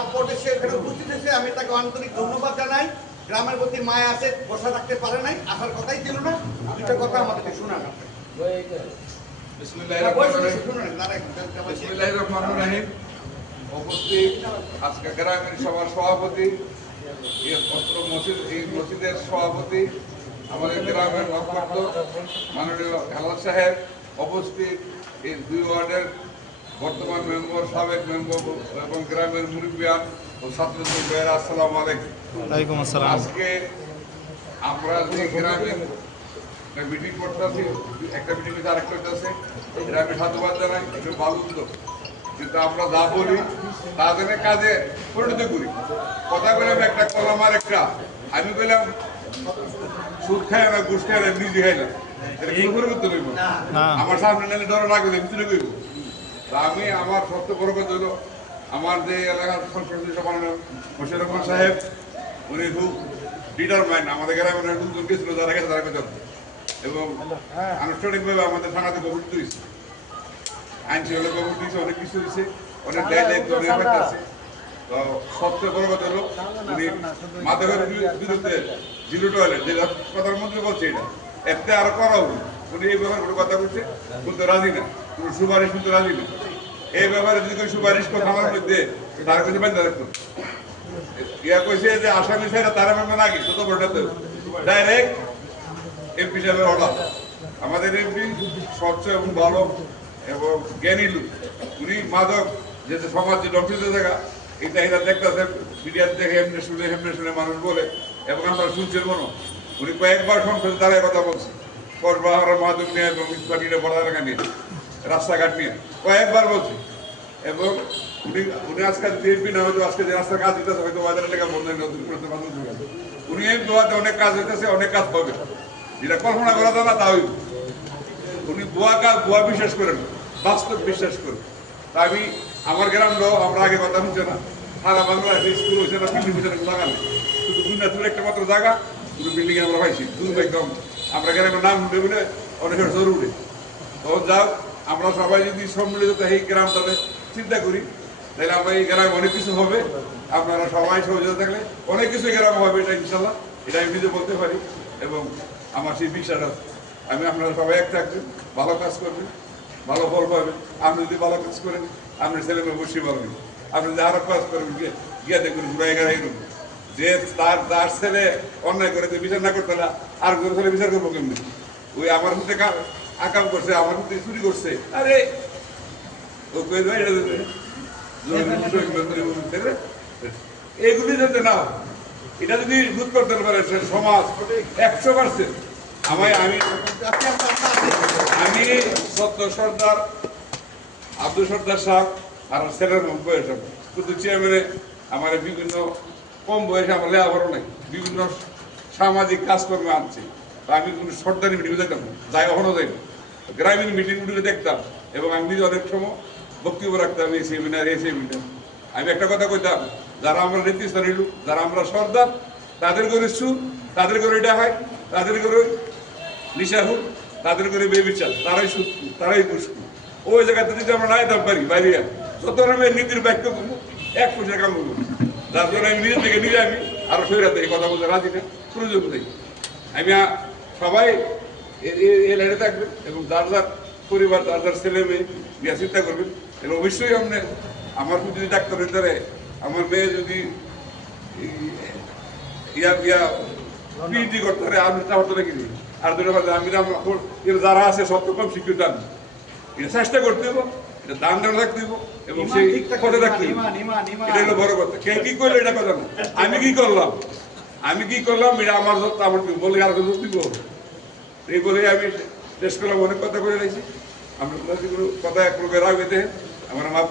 তারপরে সে এখানে উপস্থিত হয়েছে, আমি তাকে আন্তরিক ধন্যবাদ জানাই। গ্রামের প্রতি মায়া আছে, বসা রাখতে পারে নাই, আসার কথাই ছিল না। দুটা কথা আমাদেরকে শোনান। বিসমিল্লাহির রহমানির রহিম। উপস্থিত আজকে গ্রামের সভার সভাপতি, এই মসজিদের সভাপতি, আমাদের গ্রামের ভারপ্রাপ্ত মাননীয় হেলাল সাহেব, উপস্থিত এই 2 ওয়ার্ডের বর্তমান মেম্বার, সাবেক মেম্বার এবং গ্রামের মুরব্বিয়ান ও ছাত্রদের ভাইয়েরা, আসসালামু আলাইকুম। আজকে আমরা যে গ্রামে মিটিং করতেছি, একটা মিটিং হচ্ছে আরেকটা হইতেছে, গ্রামে সাধুবাদ জানাই, একটু ভালো উদ্যোগ। কিন্তু আমরা যা বলি তাদের কাজে পরিণত করি। কথা বললাম একটা, কলাম আর একটা, আমি বললাম সুদ খাই না, ঘুষ খাই না, নিজে খাইলাম, এটা কোনো পরিবর্তন হইব না। আমার সামনে নিলে ডর না করলে ভিতরে কইব। আমি আমার সবচেয়ে বড় কথা হলো, আমার যে এলাকার সংসদ সভাপতি বশির রহমান সাহেব, উনি খুব ডিটারমাইন্ড। আমাদের গ্রামে নতুন গেছিল, যারা গেছে তারা কথা, এবং আনুষ্ঠানিকভাবে আমাদের থানাতে গভীর হয়েছে, আইন শৃঙ্খলা গভীর দিয়েছে, অনেক কিছু হয়েছে, অনেক দায়িত্ব আছে। তো সবচেয়ে বড় কথা হলো, উনি মাদকের বিরুদ্ধে জিরো টয়লেট, যেটা প্রধানমন্ত্রী বলছে, এটা এতে আরো করা হবে। উনি এই ব্যাপারে কোনো কথা বলছে, বলতে রাজি না, কোনো সুপারিশ শুনতে রাজি না। এই ব্যাপারে যদি কোনো সুপারিশ কথা আমার মধ্যে, তার কাছে বান্ধা রাখতো। ইয়া কইছে যে আসামি ছেড়ে তারা মেম্বার নাকি ছোট বড়টাতে ডাইরেক্ট এমপি সাহেবের অর্ডার। আমাদের এমপি স্বচ্ছ এবং ভালো এবং জ্ঞানী লোক। উনি মাদক যে সমাজ যে ডক্টরিতে জায়গা, এটা এরা দেখতেছে, মিডিয়ার দেখে এমনি শুনে মানুষ বলে, এবং আমরা শুনছেন মনো। উনি কয়েকবার সংসদে দাঁড়ায় কথা বলছে, কসবাহার মাদক নিয়ে এবং ইস্পাটিটা বড় এলাকা নিয়ে, রাস্তাঘাট নিয়ে কয়েকবার বলছে। এবং উনি আজকে যদি এমপি না হয়তো আজকে যে রাস্তার কাজ হইতেছে, হয়তো বাজার এলাকা বন্ধ করতে পারবেন। উনি এই দোয়াতে অনেক কাজ হইতেছে, অনেক কাজ হবে, যেটা কল্পনা করা যায় না তা হইব। উনি ভুয়া বিশ্বাস করেন, বাস্তব বিশ্বাস করেন। তা আমি আমার গ্রামটাও, আমরা আগে কথা শুনছে না, সারা বাংলা স্কুল হয়েছে না, বিল্ডিং হয়েছে না, জায়গা নেই, শুধু দুই একটা মাত্র জায়গা, পুরো বিল্ডিং আমরা পাইছি দূর একদম। আমরা গ্রামের নাম উঠে বলে অনেক জোর উঠে। তখন যাও, আমরা সবাই যদি সম্মিলিত এই গ্রামটাতে চিন্তা করি, তাহলে আমরা এই গ্রামে অনেক কিছু হবে। আপনারা সবাই সহযোগিতা থাকলে অনেক কিছু গ্রাম হবে, এটা ইনশাল্লাহ, এটা আমি নিজে বলতে পারি। এবং আমার সেই বিশ্বাস আছে, আমি আপনারা সবাই এক থাকবেন, ভালো কাজ করবেন, ভালো ফল পাবেন। আপনি যদি ভালো কাজ করেন, আপনার ছেলে মেয়ে অবশ্যই পারবেন। আপনি যদি আরো কাজ করবেন, গিয়ে দেখবেন ঘুরাই গেড়াই যে তার ছেলে অন্যায় করে বিচার না করতে, আর কোনো ছেলে বিচার করবো কেমনি? ওই আমার মধ্যে আকাম করছে, আমার মধ্যে চুরি করছে, আরে এইগুলি যাতে না, এটা যদি রোধ করতে পারে সমাজ 100%। আমি সত্য সর্দার, আব্দুল সর্দার সাহেব আর ছেলের বয়স, কিন্তু চেয়ারম্যানে আমার বিভিন্ন কম বয়সে আমার লেখাপড়া নাই, বিভিন্ন সামাজিক কাজকর্মে আনছে। আমি কোনো সর্দারি মিটিং দেখতাম না, যাই এখনো যাই, গ্রামীণ মিটিংগুলো দেখতাম, এবং আমি নিজে অনেক সময় বক্তব্য রাখতাম এই সেমিনার। আমি একটা কথা কইতাম, যারা আমরা নেতৃস্থানীয় লোক, যারা আমরা সর্দার, তাদের করে সুদ, তাদের করে এটা হয়, তাদের করে নিশাহুর, তাদের করে বেবিচার, তারাই সুদ, তারাই ঘুষখোর। ওই জায়গাতে যদি আমরা না যেতাম পারি, বাইরে যত রকমের নীতির বাক্য করবো, 1 পয়সা কাম করবো। যার জন্য আমি নিজের থেকে নিজে আমি আরো সৈরাতে এই কথা বলতে রাজি না, সুযোগ নেই। আমি সবাই এই লাইনে থাকবেন, এবং যার যার পরিবার, যার যার ছেলে মেয়ে নিয়ে চিন্তা করবেন। এবং অবশ্যই আমার যদি ডাক্তারের দ্বারা আমার মেয়ে যদি পিএইচডি করতে পারে, আমি তা হতো নাকি আর দুটো কথা, আমি যারা আছে সব কম শিক্ষিত, আমি এটা চেষ্টা করতে দেবো, এটা দান দান রাখতে দেবো, এবং সেই কথা রাখতে দেবো। এটা হলো বড় কথা। কে কি করলো এটা কথা না, আমি কি করলাম এটা আমার বলে আর দিব। এই বলে আমি শেষ করলাম, অনেক কথা করে রয়েছি। আমরা কোনো কথা এক লোকের আগে দেন, আমার মাপ